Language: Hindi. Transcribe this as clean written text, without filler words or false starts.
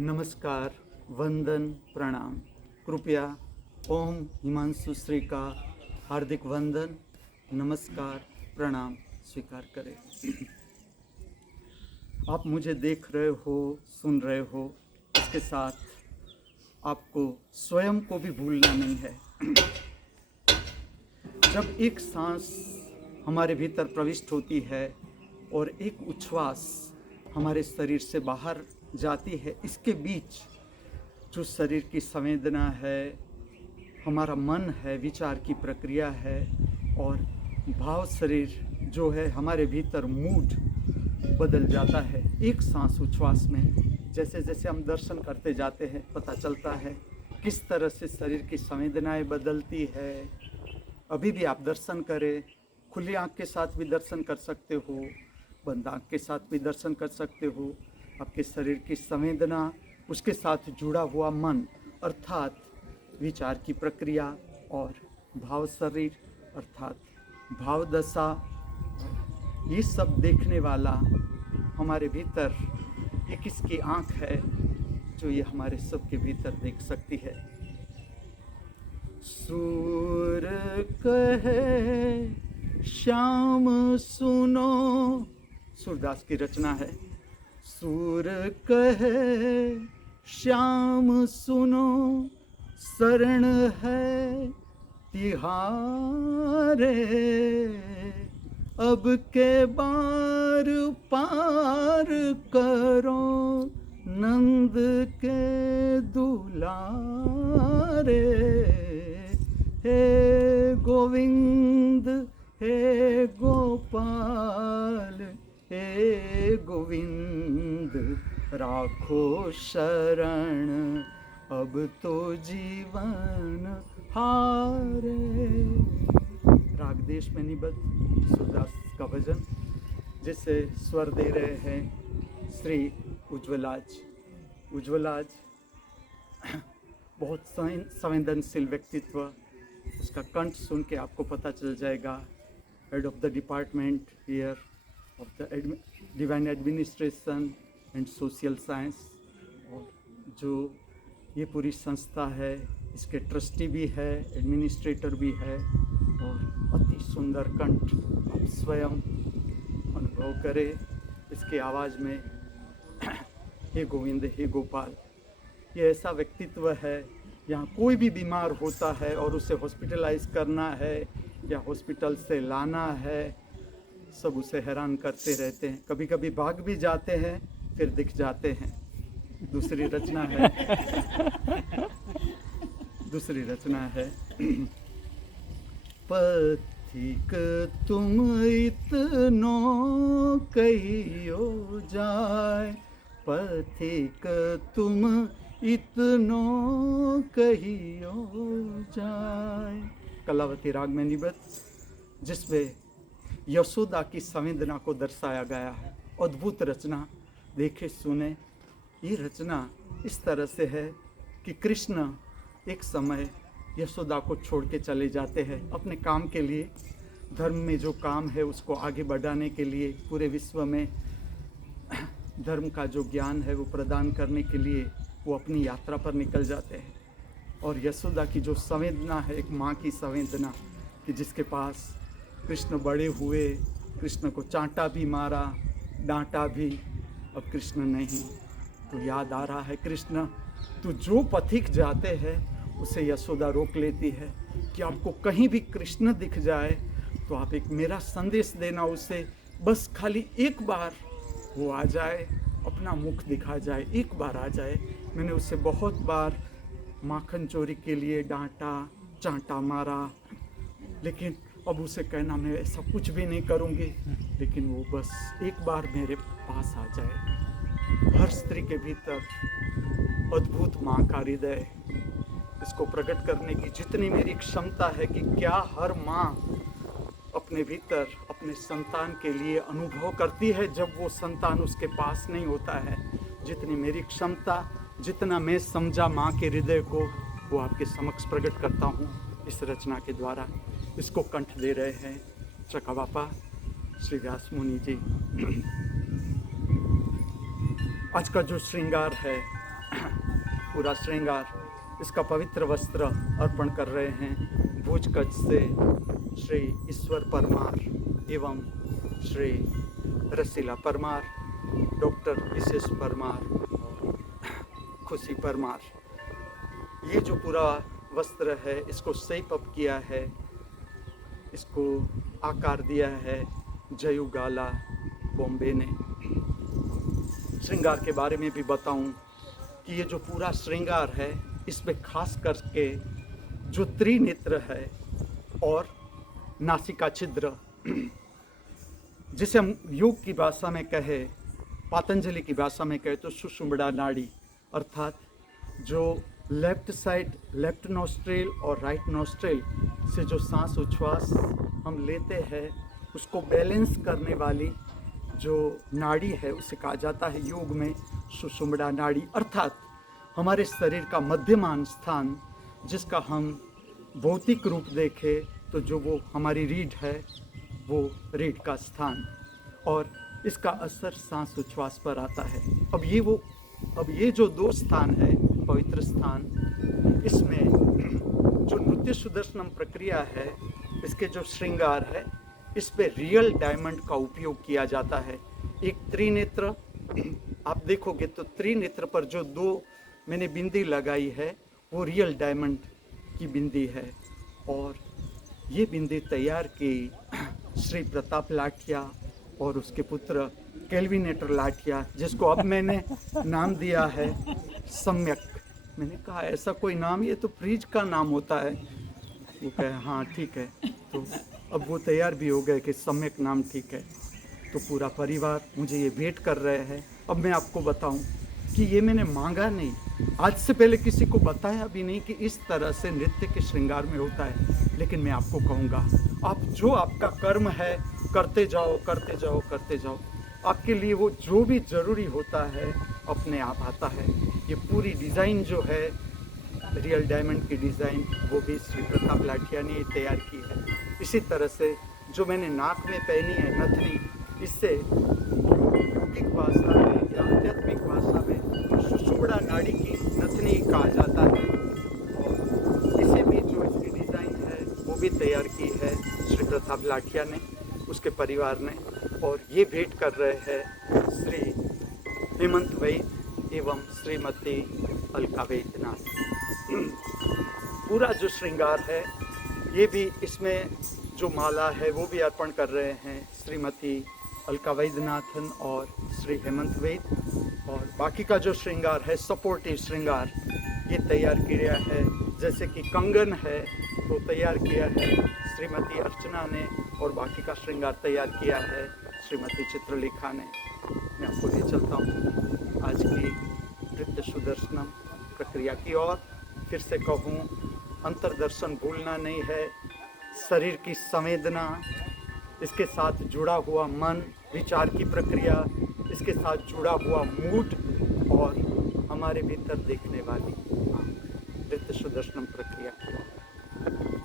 नमस्कार, वंदन, प्रणाम। कृपया ओम हिमांशु श्री का हार्दिक वंदन, नमस्कार, प्रणाम स्वीकार करें। आप मुझे देख रहे हो, सुन रहे हो, इसके साथ आपको स्वयं को भी भूलना नहीं है। जब एक सांस हमारे भीतर प्रविष्ट होती है और एक उच्छ्वास हमारे शरीर से बाहर जाती है, इसके बीच जो शरीर की संवेदना है, हमारा मन है, विचार की प्रक्रिया है और भाव शरीर जो है, हमारे भीतर मूड बदल जाता है। एक सांस उच्छ्वास में जैसे जैसे हम दर्शन करते जाते हैं, पता चलता है किस तरह से शरीर की संवेदनाएं बदलती है। अभी भी आप दर्शन करें, खुली आँख के साथ भी दर्शन कर सकते हो, बंद आँख के साथ भी दर्शन कर सकते हो। आपके शरीर की संवेदना, उसके साथ जुड़ा हुआ मन अर्थात विचार की प्रक्रिया और भाव शरीर अर्थात भाव दशा, ये सब देखने वाला हमारे भीतर एक इसकी आँख है जो ये हमारे सब के भीतर देख सकती है। सूर कहे श्याम सुनो, सूरदास की रचना है। सूर कहे श्याम सुनो, शरण है तिहारे, अब के बार पार करो नंद के दुलारे। हे गोविंद हे गोपाल हे गोविंद, राखो शरण अब तो जीवन हारे। राग देश में निबद्ध सूरदास का भजन, जिसे स्वर दे रहे हैं श्री उज्ज्वलाज। उज्ज्वलाज बहुत संवेदनशील व्यक्तित्व, उसका कंठ सुन के आपको पता चल जाएगा। Head of the department here of the divine administration and social science, और जो ये पूरी संस्था है इसके ट्रस्टी भी है, एडमिनिस्ट्रेटर भी है, और अति सुंदर कंठ आप स्वयं अनुभव करें इसके आवाज़ में। हे गोविंद हे गोपाल, ये ऐसा व्यक्तित्व है, यहाँ कोई भी बीमार होता है और उसे हॉस्पिटलाइज करना है या हॉस्पिटल से लाना है, सब उसे हैरान करते रहते हैं। कभी कभी भाग भी जाते हैं, फिर दिख जाते हैं। दूसरी रचना है, दूसरी रचना है। पथिक तुम इतनो कहियो जाय, पथिक तुम इतनो कहियो जाय। कलावती राग में निबद्ध, जिसमें यशोदा की संवेदना को दर्शाया गया है। अद्भुत रचना, देखे सुने। ये रचना इस तरह से है कि कृष्ण एक समय यशोदा को छोड़ के चले जाते हैं अपने काम के लिए। धर्म में जो काम है उसको आगे बढ़ाने के लिए, पूरे विश्व में धर्म का जो ज्ञान है वो प्रदान करने के लिए वो अपनी यात्रा पर निकल जाते हैं। और यशोदा की जो संवेदना है, एक माँ की संवेदना, कि जिसके पास कृष्ण बड़े हुए, कृष्ण को चांटा भी मारा, डांटा भी, अब कृष्ण नहीं, तो याद आ रहा है कृष्ण, तो जो पथिक जाते हैं उसे यशोदा रोक लेती है कि आपको कहीं भी कृष्ण दिख जाए तो आप एक मेरा संदेश देना उसे, बस खाली एक बार वो आ जाए, अपना मुख दिखा जाए, एक बार आ जाए। मैंने उसे बहुत बार माखन चोरी के लिए डांटा, चांटा मारा, लेकिन अब उसे कहना मैं ऐसा कुछ भी नहीं करूँगी, लेकिन वो बस एक बार मेरे पास आ जाए। हर स्त्री के भीतर अद्भुत माँ का हृदय, इसको प्रकट करने की जितनी मेरी क्षमता है कि क्या हर माँ अपने भीतर अपने संतान के लिए अनुभव करती है जब वो संतान उसके पास नहीं होता है, जितनी मेरी क्षमता, जितना मैं समझा माँ के हृदय को, वो आपके समक्ष प्रकट करता हूँ इस रचना के द्वारा। इसको कंठ दे रहे हैं चकावापा श्री व्यास मुनि जी। आज का जो श्रृंगार है पूरा श्रृंगार, इसका पवित्र वस्त्र अर्पण कर रहे हैं भुज कच्छ से श्री ईश्वर परमार एवं श्री रसीला परमार, डॉक्टर विशेष परमार और खुशी परमार। ये जो पूरा वस्त्र है इसको शेप अप किया है, इसको आकार दिया है जयू गाला बॉम्बे ने। श्रृंगार के बारे में भी बताऊं कि ये जो पूरा श्रृंगार है इसमें खास करके जो त्रिनेत्र है और नासिका छिद्र, जिसे हम योग की भाषा में कहे, पातंजलि की भाषा में कहे तो सुषुम्ना नाड़ी, अर्थात जो लेफ्ट साइड, लेफ्ट नोस्ट्रिल और राइट नोस्ट्रिल से जो सांस उच्छ्वास हम लेते हैं उसको बैलेंस करने वाली जो नाड़ी है उसे कहा जाता है योग में सुषुम्ना नाड़ी, अर्थात हमारे शरीर का मध्यमान स्थान, जिसका हम भौतिक रूप देखें तो जो वो हमारी रीढ़ है वो रीढ़ का स्थान, और इसका असर सांस उच्छ्वास पर आता है। अब ये जो दो स्थान है, पवित्र स्थान, इसमें जो नृत्य सुदर्शनम प्रक्रिया है, इसके जो श्रृंगार है, इस पे रियल डायमंड का उपयोग किया जाता है। एक त्रिनेत्र, आप देखोगे तो त्रिनेत्र पर जो दो मैंने बिंदी लगाई है वो रियल डायमंड की बिंदी है, और ये बिंदी तैयार की श्री प्रताप लाठिया और उसके पुत्र केल्विनेटर लाठिया, जिसको अब मैंने नाम दिया है सम्यक। मैंने कहा ऐसा कोई नाम, ये तो फ्रिज का नाम होता है। वो कहे हाँ ठीक है, तो अब वो तैयार भी हो गए कि सम्यक नाम ठीक है। तो पूरा परिवार मुझे ये भेंट कर रहे हैं। अब मैं आपको बताऊं कि ये मैंने मांगा नहीं, आज से पहले किसी को बताया भी नहीं कि इस तरह से नृत्य के श्रृंगार में होता है, लेकिन मैं आपको कहूँगा, आप जो आपका कर्म है करते जाओ करते जाओ करते जाओ, आपके लिए वो जो भी ज़रूरी होता है अपने आप आता है। ये पूरी डिज़ाइन जो है रियल डायमंड की डिज़ाइन, वो भी श्री प्रताप लाठिया ने तैयार की है। इसी तरह से जो मैंने नाक में पहनी है नथनी, इससे यौगिक भाषा में या आध्यात्मिक भाषा में सुषुम्ना नाड़ी की नथनी कहा जाता है, और इसे भी जो इसकी डिज़ाइन है वो भी तैयार की है श्री प्रताप लाठिया ने, उसके परिवार ने। और ये भेंट कर रहे हैं श्री हेमंत वैद्य एवं श्रीमती अलका वैद्यनाथ। पूरा जो श्रृंगार है ये भी, इसमें जो माला है वो भी अर्पण कर रहे हैं श्रीमती अलका वैद्यनाथन और श्री हेमंत वैद्य। और बाकी का जो श्रृंगार है, सपोर्टिव श्रृंगार, ये तैयार किया है, जैसे कि कंगन है तो तैयार किया है श्रीमती अर्चना ने, और बाकी का श्रृंगार तैयार किया है श्रीमती चित्रलेखा ने। मैं आपको ले चलता हूँ आज की नृत्य सुदर्शनम प्रक्रिया की ओर। फिर से कहूँ, अंतर्दर्शन भूलना नहीं है, शरीर की संवेदना, इसके साथ जुड़ा हुआ मन, विचार की प्रक्रिया, इसके साथ जुड़ा हुआ मूड, और हमारे भीतर देखने वाली आँख, नृत्य सुदर्शनम प्रक्रिया की ओर।